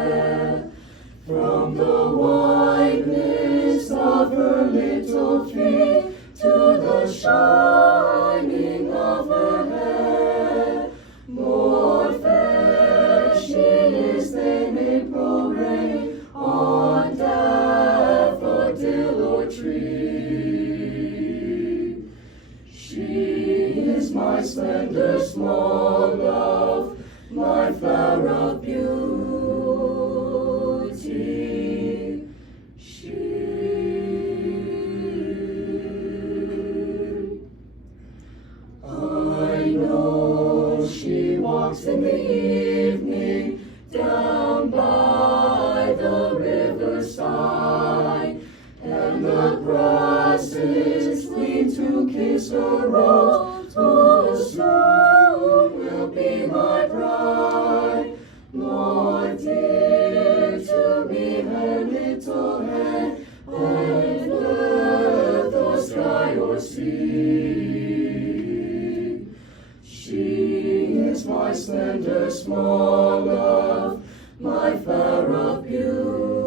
hair. From the whiteness of her little feet to the shining of her hair, more fair she is than a parade on daffodil or tree. She is my slender small love, my flower of beauty. I know she walks in the evening down by the riverside, and the grasses lean to kiss her rose, who soon will be my bride. More dear to me her little head than earth or sky or sea. She is my slender small love, my flower of beauty.